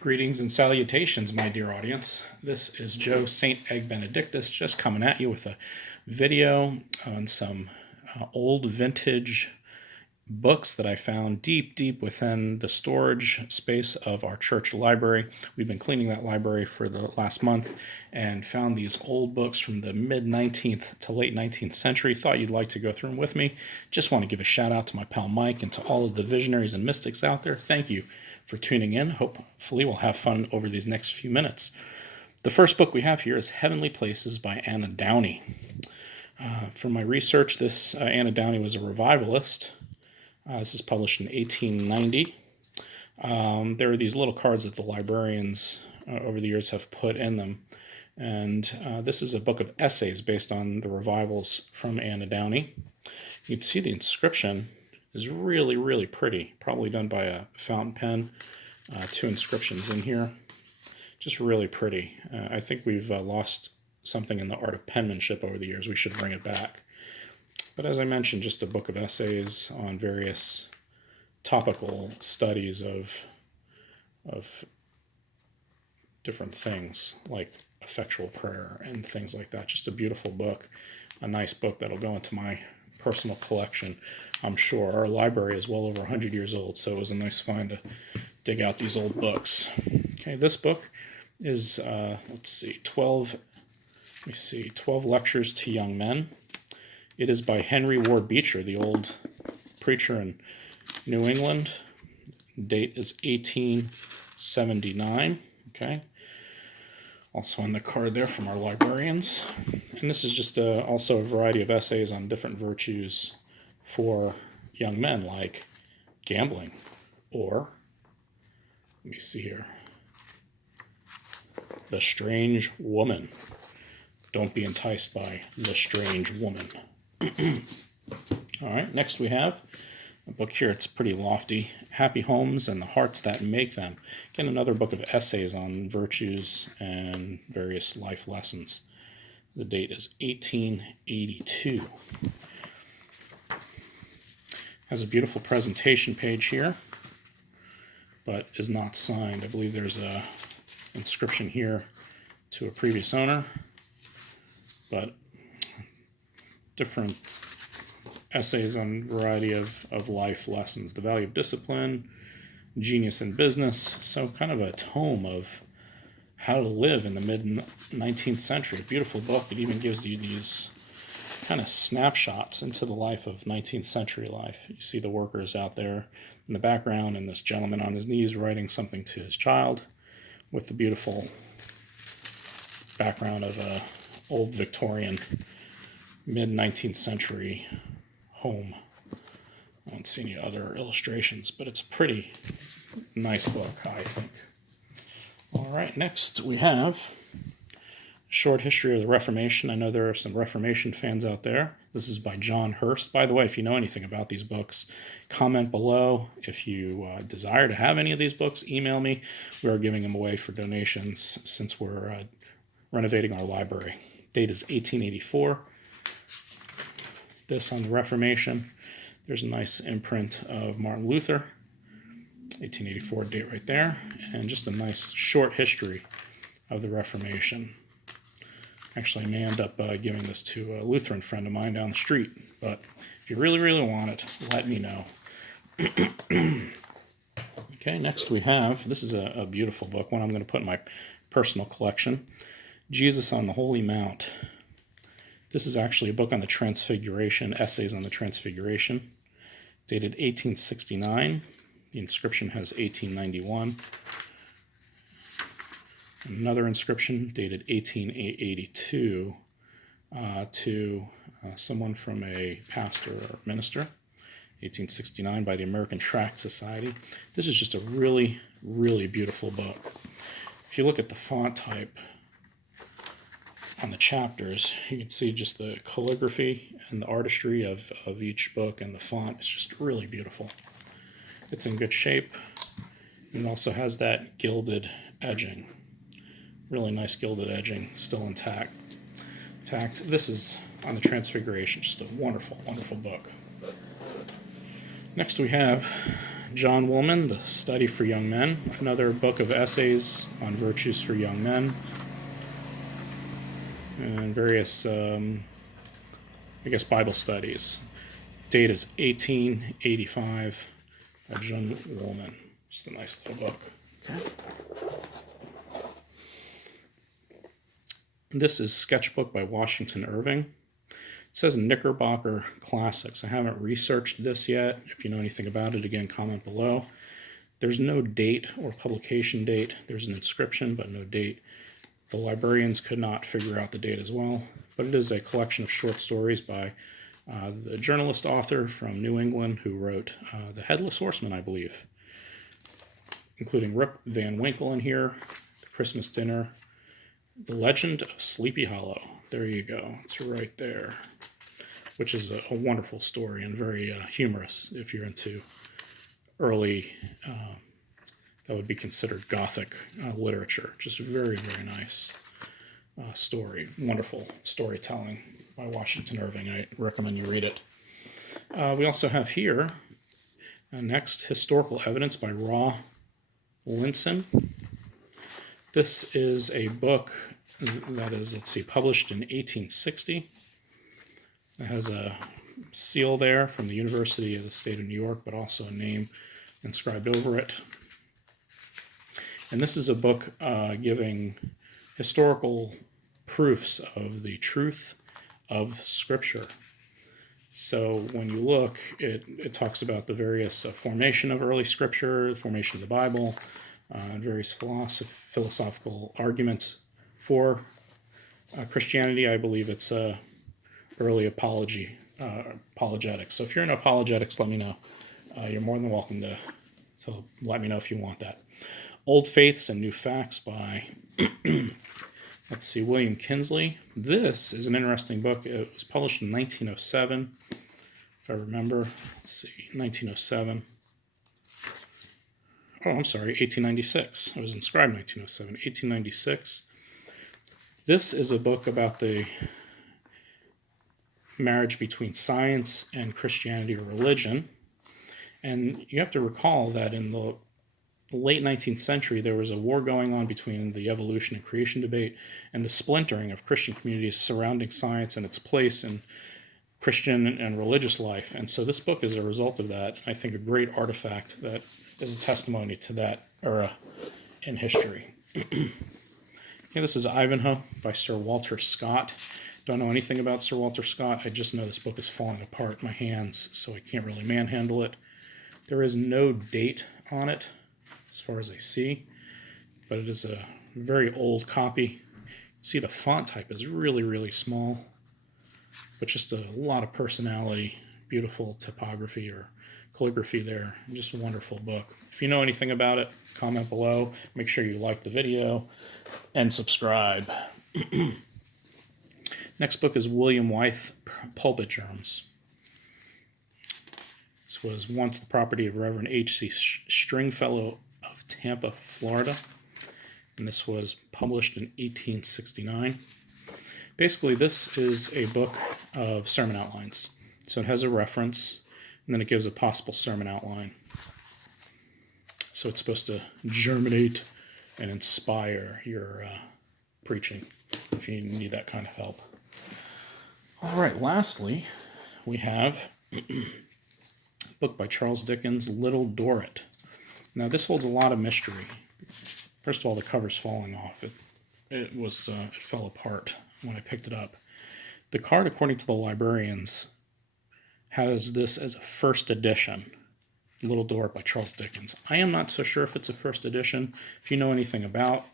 Greetings and salutations, my dear audience. This is Joe St. Egg Benedictus just coming at you with a video on some old vintage books that I found deep within the storage space of our church library. We've been cleaning that library for the last month and found these old books from the mid-19th to late 19th century. Thought you'd like to go through them with me. Just want to give a shout out to my pal Mike and to all of the visionaries and mystics out there. Thank you for tuning in. Hopefully we'll have fun over these next few minutes. The first book we have here is Heavenly Places by Anna Downey. From my research, this Anna Downey was a revivalist. This is published in 1890. There are these little cards that the librarians over the years have put in them. And this is a book of essays based on the revivals from Anna Downey. You can see the inscription is really pretty. Probably done by a fountain pen. Two inscriptions in here. Just really pretty. I think we've lost something in the art of penmanship over the years. We should bring it back. But as I mentioned, just a book of essays on various topical studies of different things like effectual prayer and things like that. Just a beautiful book, a nice book that'll go into my personal collection. I'm sure our library is well over 100 years old, so it was a nice find to dig out these old books. Okay, this book is 12 lectures to young men. It is by Henry Ward Beecher, the old preacher in New England. Date is 1879. Okay. Also on the card there from our librarians. And this is just also a variety of essays on different virtues for young men, like gambling, or, let me see here, The Strange Woman. Don't be enticed by The Strange Woman. All right, next we have a book here. It's pretty lofty. Happy Homes and the Hearts That Make Them. Again, another book of essays on virtues and various life lessons. The date is 1882. Has a beautiful presentation page here, but is not signed. I believe there's a inscription here to a previous owner, but different essays on a variety of life lessons, the value of discipline, genius in business. So kind of a tome of how to live in the mid-19th century. A beautiful book. It even gives you these kind of snapshots into the life of 19th century life. You see the workers out there in the background and this gentleman on his knees writing something to his child with the beautiful background of a old Victorian mid-19th century home. I don't see any other illustrations, but it's a pretty nice book, I think. All right, next we have a short history of the Reformation. I know there are some Reformation fans out there. This is by John Hurst. By the way, if you know anything about these books, comment below. If you desire to have any of these books, email me. We are giving them away for donations since we're renovating our library. Date is 1884. This on the Reformation. There's a nice imprint of Martin Luther. 1884 date right there. And just a nice short history of the Reformation. Actually, I may end up giving this to a Lutheran friend of mine down the street. But if you really want it, let me know. Okay, next we have, this is a beautiful book, one I'm going to put in my personal collection. Jesus on the Holy Mount. This is actually a book on the Transfiguration, essays on the Transfiguration, dated 1869. The inscription has 1891. Another inscription dated 1882 to someone from a pastor or minister, 1869 by the American Tract Society. This is just a really beautiful book. If you look at the font type on the chapters, you can see just the calligraphy and the artistry of each book, and the font is just really beautiful. It's in good shape, and it also has that gilded edging. Really nice gilded edging, still intact. This is on the Transfiguration, just a wonderful book. Next we have John Woolman, The Study for Young Men, another book of essays on virtues for young men, and various, Bible studies. Date is 1885 by John Woolman. Just a nice little book. This is Sketchbook by Washington Irving. It says Knickerbocker Classics. I haven't researched this yet. If you know anything about it, again, comment below. There's no date or publication date. There's an inscription, but no date. The librarians could not figure out the date as well. But it is a collection of short stories by the journalist author from New England who wrote The Headless Horseman, I believe, including Rip Van Winkle in here, The Christmas Dinner, The Legend of Sleepy Hollow. There you go. It's right there, which is a wonderful story and very humorous if you're into early, that would be considered Gothic literature. Just very, very nice story. Wonderful storytelling by Washington Irving. I recommend you read it. We also have here, next, Historical Evidence by Raw Linson. This is a book that is, published in 1860. It has a seal there from the University of the State of New York, but also a name inscribed over it. And this is a book giving historical proofs of the truth of Scripture. So when you look, it talks about the various formation of early Scripture, the formation of the Bible, and various philosophical arguments for Christianity. I believe it's early apologetics. So if you're in apologetics, let me know. You're more than welcome to. So let me know if you want that. Old Faiths and New Facts by, William Kinsley. This is an interesting book. It was published in 1907, if I remember. 1907. Oh, I'm sorry, 1896. It was inscribed 1907, 1896. This is a book about the marriage between science and Christianity or religion. And you have to recall that in the late 19th century, there was a war going on between the evolution and creation debate and the splintering of Christian communities surrounding science and its place in Christian and religious life. And so this book is a result of that. I think a great artifact that is a testimony to that era in history. This is Ivanhoe by Sir Walter Scott. Don't know anything about Sir Walter Scott. I just know this book is falling apart in my hands, so I can't really manhandle it. There is no date on it, as far as I see, but it is a very old copy. See, the font type is really, really small, but just a lot of personality, beautiful typography or calligraphy there. Just a wonderful book. If you know anything about it, comment below. Make sure you like the video and subscribe. Next book is William Wythe, Pulpit Germs. This was once the property of Reverend H.C. Stringfellow of Tampa, Florida, and this was published in 1869. Basically, this is a book of sermon outlines. So it has a reference, and then it gives a possible sermon outline. So it's supposed to germinate and inspire your preaching if you need that kind of help. All right, lastly, we have a book by Charles Dickens, Little Dorrit. Now, this holds a lot of mystery. First of all, the cover's falling off. It fell apart when I picked it up. The card, according to the librarians, has this as a first edition, Little Dorrit by Charles Dickens. I am not so sure if it's a first edition. If you know anything about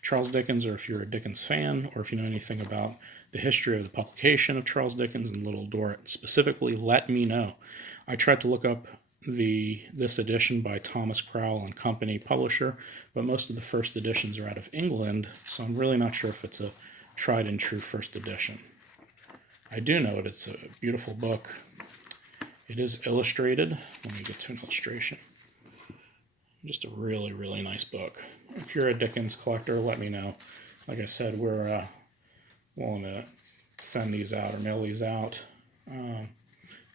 Charles Dickens, or if you're a Dickens fan, or if you know anything about the history of the publication of Charles Dickens and Little Dorrit specifically, let me know. I tried to look up this edition by Thomas Crowell and Company, publisher, but most of the first editions are out of England, so I'm really not sure if it's a tried and true first edition. I do know it's a beautiful book. It is illustrated. Let me get to an illustration. Just a really, really nice book. If you're a Dickens collector, let me know. Like I said, we're willing to send these out or mail these out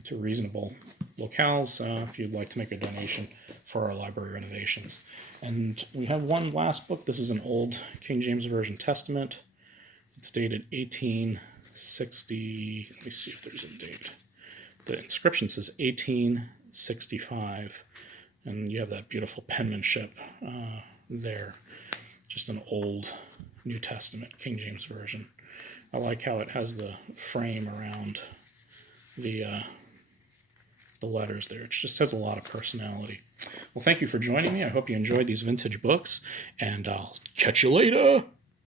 to reasonable locales if you'd like to make a donation for our library renovations. And we have one last book. This is an old King James Version Testament. It's dated 1860. Let me see if there's a date. The inscription says 1865. And you have that beautiful penmanship there. Just an old New Testament, King James Version. I like how it has the frame around the letters there. It just has a lot of personality. Well, thank you for joining me. I hope you enjoyed these vintage books, and I'll catch you later.